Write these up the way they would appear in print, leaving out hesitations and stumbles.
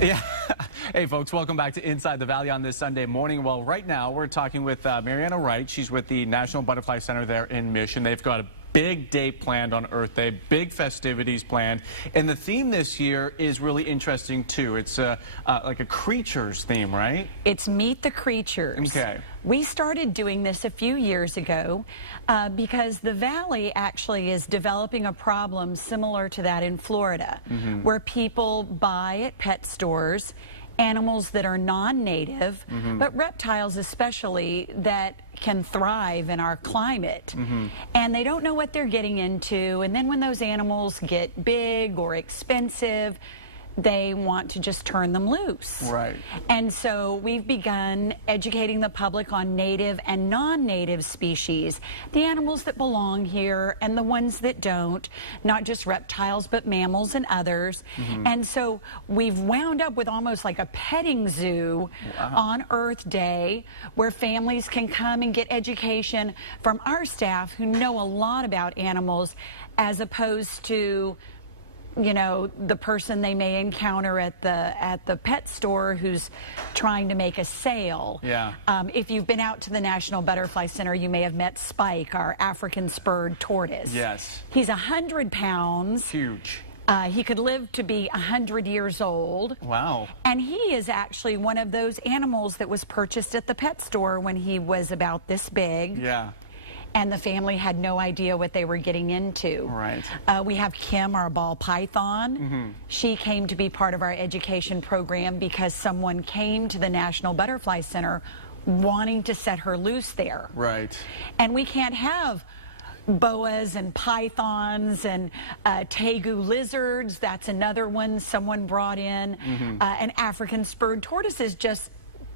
Yeah. Hey, folks, welcome back to Inside the Valley on this Sunday morning. Well, right now we're talking with Mariana Wright. She's with the National Butterfly Center there in Mission. They've got a big day planned on Earth Day, big festivities planned. And the theme this year is really interesting, too. It's like a creatures theme, right? It's Meet the Creatures. Okay. We started doing this a few years ago because the Valley actually is developing a problem similar to that in Florida, where people buy at pet stores animals that are non-native, but reptiles especially, that can thrive in our climate. And they don't know what they're getting into, and then when those animals get big or expensive, they want to just turn them loose. Right. And so we've begun educating the public on native and non-native species, the animals that belong here and the ones that don't, not just reptiles but mammals and others. And so we've wound up with almost like a petting zoo on Earth Day, where families can come and get education from our staff who know a lot about animals, as opposed to, you know, the person they may encounter at the pet store who's trying to make a sale. Yeah. If you've been out to the National Butterfly Center, you may have met Spike, our African spurred tortoise. Yes. He's 100 pounds. Huge. He could live to be 100 years old. Wow. And he is actually one of those animals that was purchased at the pet store when he was about this big. Yeah. And the family had no idea what they were getting into. Right. We have Kim, our ball python. She came to be part of our education program because someone came to the National Butterfly Center wanting to set her loose there. Right. And we can't have boas and pythons and tegu lizards. That's another one someone brought in. An African spurred tortoise is just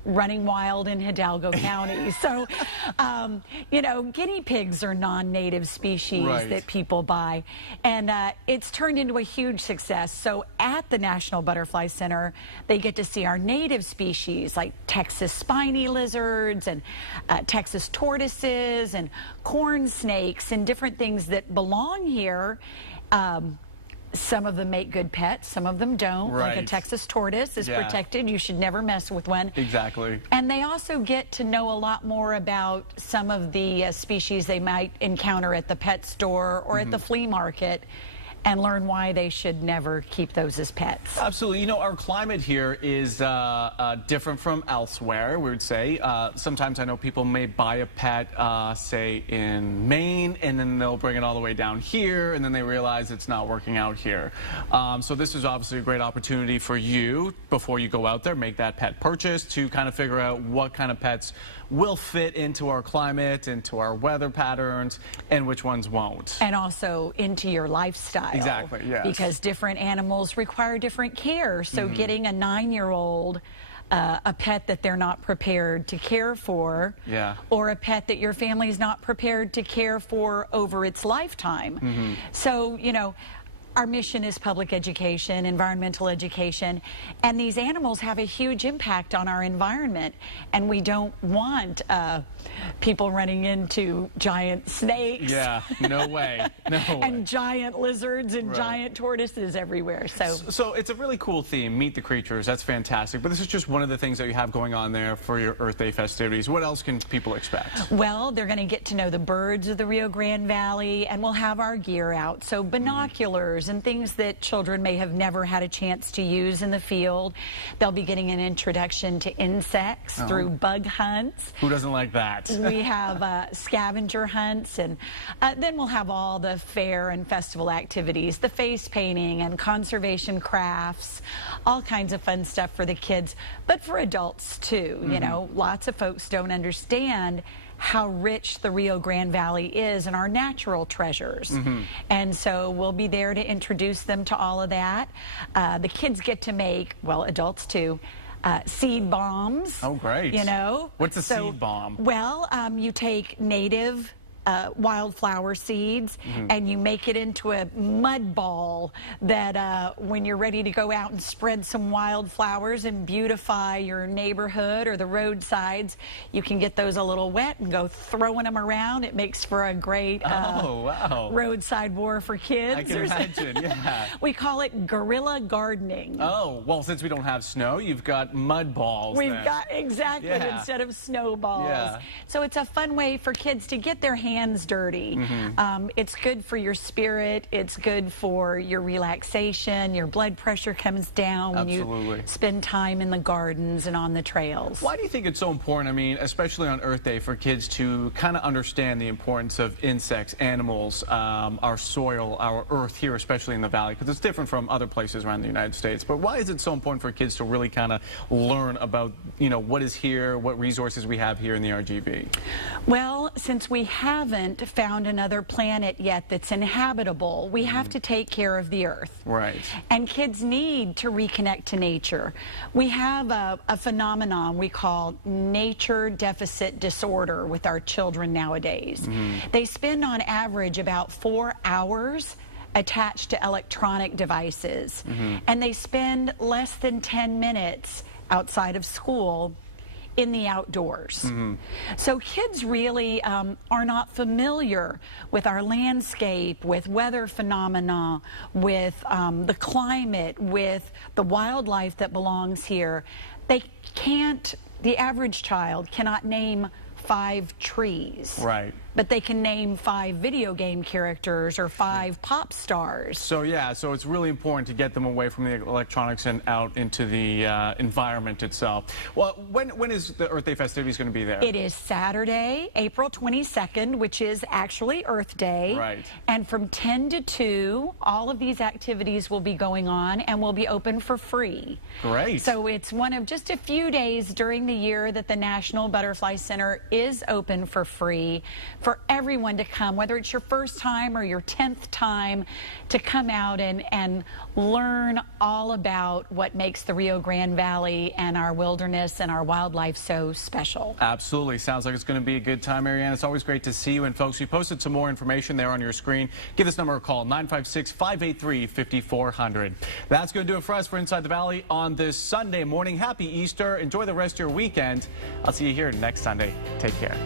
running wild in Hidalgo County. So, you know, guinea pigs are non-native species that people buy. And it's turned into a huge success. So at the National Butterfly Center, they get to see our native species like Texas spiny lizards and Texas tortoises and corn snakes and different things that belong here. Some of them make good pets, some of them don't. Like a Texas tortoise is protected. You should never mess with one. Exactly. And they also get to know a lot more about some of the species they might encounter at the pet store or at the flea market, and learn why they should never keep those as pets. Absolutely. You know, our climate here is different from elsewhere, we would say. Sometimes I know people may buy a pet, say, in Maine, and then they'll bring it all the way down here, and then they realize it's not working out here. So this is obviously a great opportunity for you, before you go out there, make that pet purchase, to kind of figure out what kind of pets will fit into our climate, into our weather patterns, and which ones won't. And also into your lifestyle. Exactly, yes. Because different animals require different care. So getting a 9-year-old a pet that they're not prepared to care for, or a pet that your family's not prepared to care for over its lifetime. So, you know, our mission is public education, environmental education, and these animals have a huge impact on our environment, and we don't want people running into giant snakes. Yeah, no way, no way. And giant lizards and giant tortoises everywhere. So it's a really cool theme, Meet the Creatures. That's fantastic. But this is just one of the things that you have going on there for your Earth Day festivities. What else can people expect? Well, they're going to get to know the birds of the Rio Grande Valley, and we'll have our gear out. So binoculars and things that children may have never had a chance to use in the field. They'll be getting an introduction to insects through bug hunts. Who doesn't like that? We have scavenger hunts, and then we'll have all the fair and festival activities, the face painting and conservation crafts, all kinds of fun stuff for the kids, but for adults too. You know, lots of folks don't understand how rich the Rio Grande Valley is and our natural treasures. And so we'll be there to introduce them to all of that. The kids get to make, well, adults too, seed bombs. Oh, great. You know? What's a seed bomb? Well, you take native wildflower seeds, and you make it into a mud ball that when you're ready to go out and spread some wildflowers and beautify your neighborhood or the roadsides, you can get those a little wet and go throwing them around. It makes for a great roadside war for kids. I can imagine, yeah. We call it guerrilla gardening. Oh, well, since we don't have snow, you've got mud balls. We've got, exactly, instead of snowballs. Yeah. So it's a fun way for kids to get their hands dirty. It's good for your spirit. It's good for your relaxation. Your blood pressure comes down when you spend time in the gardens and on the trails. Why do you think it's so important, I mean, especially on Earth Day, for kids to kind of understand the importance of insects, animals, our soil, our earth here, especially in the valley, because it's different from other places around the United States. But why is it so important for kids to really kind of learn about, you know, what is here, what resources we have here in the RGV? Well, since we haven't found another planet yet that's inhabitable, we have to take care of the Earth. Right. And kids need to reconnect to nature. We have a phenomenon we call nature deficit disorder with our children nowadays. They spend on average about 4 hours attached to electronic devices, and they spend less than 10 minutes outside of school in the outdoors. So kids really are not familiar with our landscape, with weather phenomena, with the climate, with the wildlife that belongs here. They can't, the average child cannot name 5 trees. Right. But they can name 5 video game characters or 5 pop stars. So yeah, so it's really important to get them away from the electronics and out into the environment itself. Well, when is the Earth Day festivities going to be there? It is Saturday, April 22nd, which is actually Earth Day. Right. And from 10 to 2, all of these activities will be going on and will be open for free. Great. So it's one of just a few days during the year that the National Butterfly Center is open for free for everyone to come, whether it's your first time or your 10th time, to come out and learn all about what makes the Rio Grande Valley and our wilderness and our wildlife so special. Absolutely. Sounds like it's going to be a good time, Marianne. It's always great to see you. And folks, we posted some more information there on your screen. Give this number a call, 956-583-5400. That's going to do it for us for Inside the Valley on this Sunday morning. Happy Easter. Enjoy the rest of your weekend. I'll see you here next Sunday. Take care.